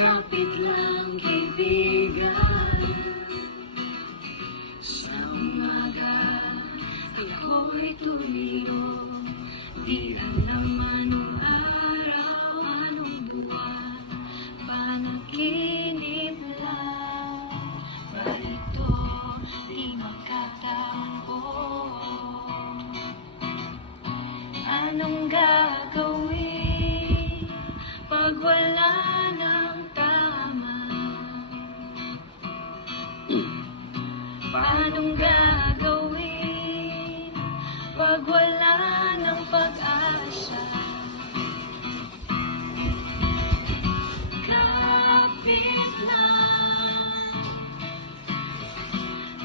Kapit lang kaibigan. Sa umaga ako'y tumiro, di alam anong araw, anong buwan, panaginip lang ba ito, di makatampo. Anong gagawin pag wala ng tama? Paanong gagawin pag wala ng pag-asa?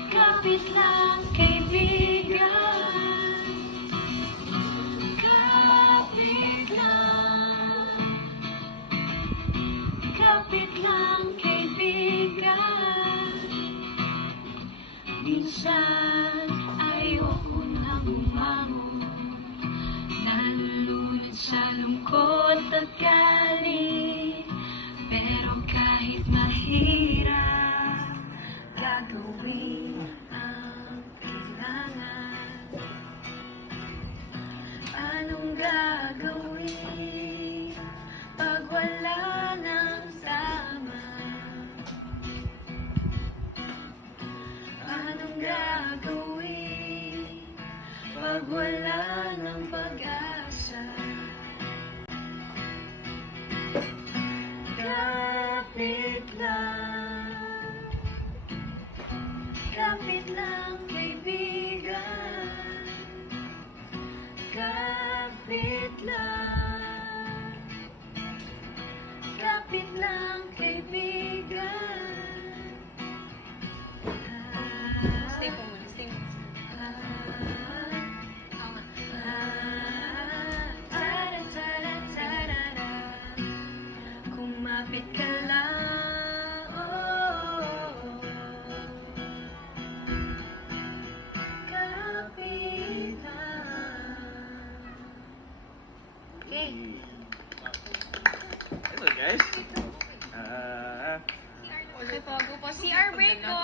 Kapit lang kaibigan. Kapit lang kaibigan. Minsan ayoko na bumangon, nalulunod sa lungkot at galit. Pero kahit mahirap, gagawin ang kailangan. Anong gagawin pag wala ng tama? Anong gagawin pag wala ng pag-asa? Kapit lang kaibigan. Kapit lang kaibigan. Sing ko muna, sing. Oo nga. Kumapit ka lang, kapit lang. Okay. Hello guys. Okay po, go po. CR break po.